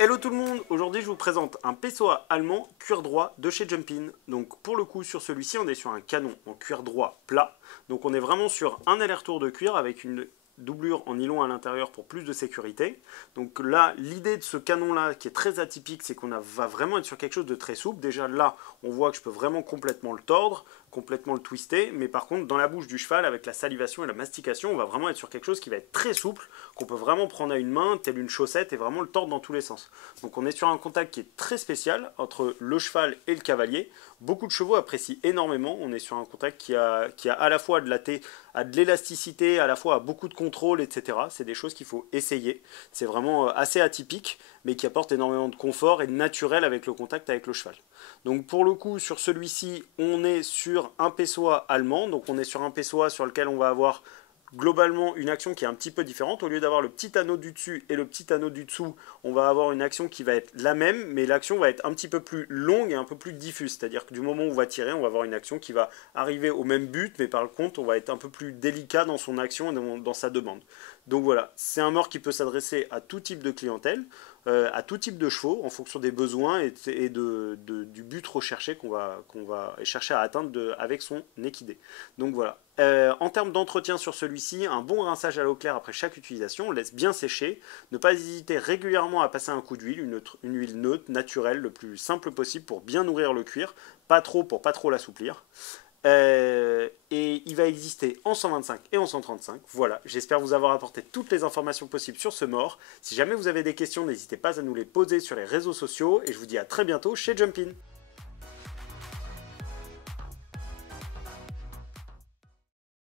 Hello tout le monde, aujourd'hui je vous présente un Pessoa allemand cuir droit de chez Jumpin. Donc pour le coup sur celui-ci on est sur un canon en cuir droit plat. Donc on est vraiment sur un aller-retour de cuir avec une doublure en nylon à l'intérieur pour plus de sécurité. Donc là, l'idée de ce canon-là, qui est très atypique, c'est qu'on va vraiment être sur quelque chose de très souple. Déjà là, on voit que je peux vraiment complètement le tordre, complètement le twister, mais par contre, dans la bouche du cheval, avec la salivation et la mastication, on va vraiment être sur quelque chose qui va être très souple, qu'on peut vraiment prendre à une main, telle une chaussette, et vraiment le tordre dans tous les sens. Donc on est sur un contact qui est très spécial entre le cheval et le cavalier. Beaucoup de chevaux apprécient énormément. On est sur un contact qui a à la fois de l'élasticité, à la fois a beaucoup de contrôle, etc. C'est des choses qu'il faut essayer. C'est vraiment assez atypique, mais qui apporte énormément de confort et de naturel avec le contact avec le cheval. Donc pour le coup, sur celui-ci, on est sur un Pessoa allemand. Donc on est sur un Pessoa sur lequel on va avoir globalement une action qui est un petit peu différente. Au lieu d'avoir le petit anneau du dessus et le petit anneau du dessous, on va avoir une action qui va être la même, mais l'action va être un petit peu plus longue et un peu plus diffuse. C'est-à-dire que du moment où on va tirer, on va avoir une action qui va arriver au même but, mais par contre, on va être un peu plus délicat dans son action et dans sa demande. Donc voilà, c'est un mort qui peut s'adresser à tout type de clientèle, à tout type de chevaux, en fonction des besoins et du but recherché qu'on va chercher à atteindre avec son équidé. Donc voilà. En termes d'entretien sur celui-ci, un bon rinçage à l'eau claire après chaque utilisation, on laisse bien sécher, ne pas hésiter régulièrement à passer un coup d'huile, une huile neutre, naturelle, le plus simple possible pour bien nourrir le cuir, pas trop pour pas trop l'assouplir. Et il va exister en 125 et en 135. Voilà, j'espère vous avoir apporté toutes les informations possibles sur ce mort. Si jamais vous avez des questions, n'hésitez pas à nous les poser sur les réseaux sociaux et je vous dis à très bientôt chez Jumpin.